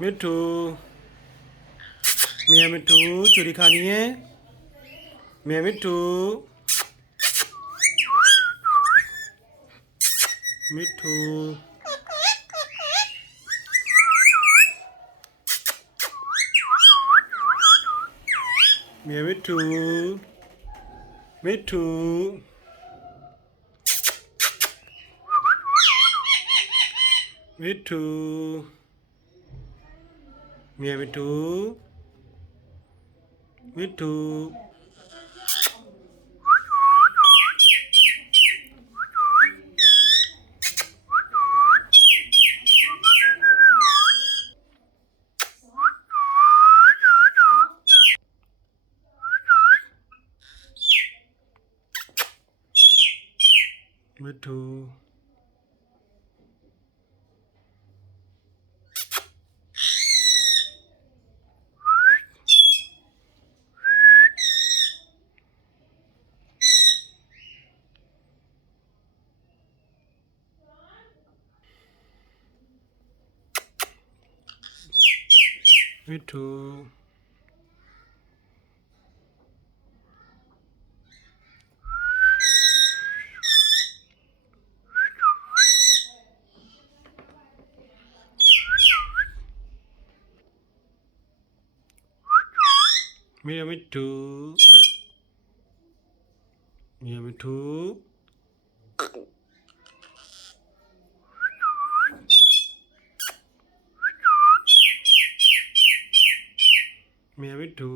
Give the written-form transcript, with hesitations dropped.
मिट्ठू मियाँ मिट्ठू चूरी खानी है मियाँ मिट्ठू मिट्ठू मियाँ मिट्ठू मिट्ठू मिट्ठू मियाँ मिट्ठू मिट्ठू मिट्ठू मिट्ठू मियाँ मिट्ठू मियाँ मिट्ठू मियाँ मिट्ठू